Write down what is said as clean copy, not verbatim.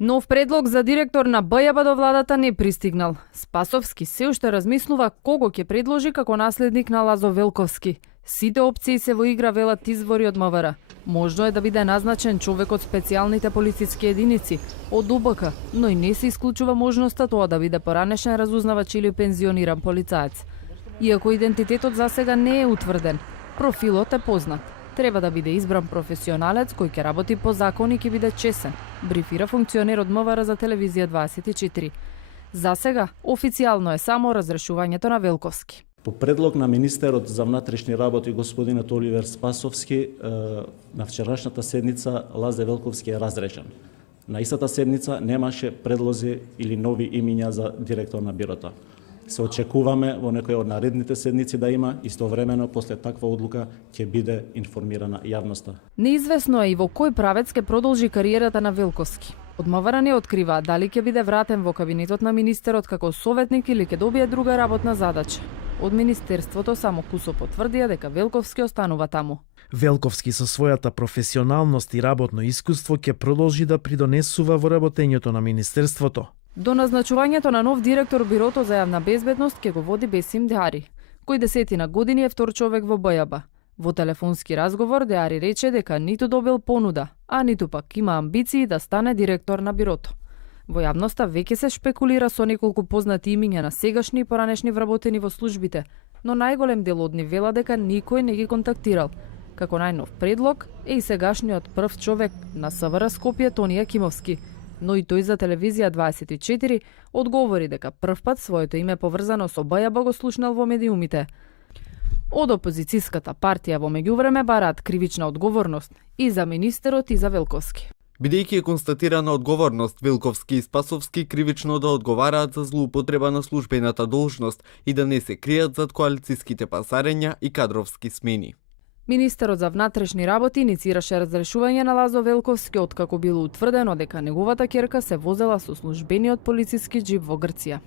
Нов предлог за директор на БЈБ до владата не пристигнал. Спасовски се уште размислува кого ќе предложи како наследник на Лазо Велковски. Сите опции се во игра, велат извори од МВР. Можно е да биде назначен човек од специјалните полициски единици, од УБК, но и не се исклучува можноста тоа да биде поранешен разузнавач или пензиониран полицаец. Иако идентитетот засега не е утврден, профилот е познат. Треба да биде избран професионалец кој ќе работи по закон и ќе биде чесен, брифира функционер од МВР за телевизија 24. Засега, официјално е само разрешувањето на Велковски. По предлог на министерот за внатрешни работи господинот Оливер Спасовски, на вчерашната седница Лазе Велковски е разрешен. На истата седница немаше предлози или нови имиња за директор на бирото. Се очекуваме во некој од наредните седници да има, истовремено после таква одлука ќе биде информирана јавноста. Неизвестно е и во кој правец ќе продолжи кариерата на Велковски. Од МВР не открива дали ќе биде вратен во кабинетот на министерот како советник или ќе добие друга работна задача. Од министерството само кусо потврдија дека Велковски останува таму. Велковски со својата професионалност и работно искуство ќе продолжи да придонесува во работењето на министерството. До назначувањето на нов директор Бирото за јавна безбедност ќе го води Бесим Деари, кој 10 години е втор човек во БЈБ. Во телефонски разговор Деари рече дека ниту добил понуда, а ниту пак има амбиции да стане директор на Бирото. Во јавноста веќе се шпекулира со неколку познати имиња на сегашни и поранешни вработени во службите, но најголем дел од нив вела дека никој не ги контактирал. Како најнов предлог е и сегашниот прв човек на СВР Скопје Тони Јакимовски, но и тој за телевизија 24 одговори дека првпат своето име поврзано со БЈБ го слушнал во медиумите. Од опозицијската партија во меѓувреме бараат кривична одговорност и за министерот и за Велковски. Бидејќи е констатирана одговорност, Велковски и Спасовски кривично да одговараат за злоупотреба на службената должност и да не се кријат зад коалицијските пасарења и кадровски смени. Министерот за внатрешни работи иницираше разрешување на Лазо Велковски откако било утврдено дека неговата ќерка се возела со службениот полициски џип во Грција.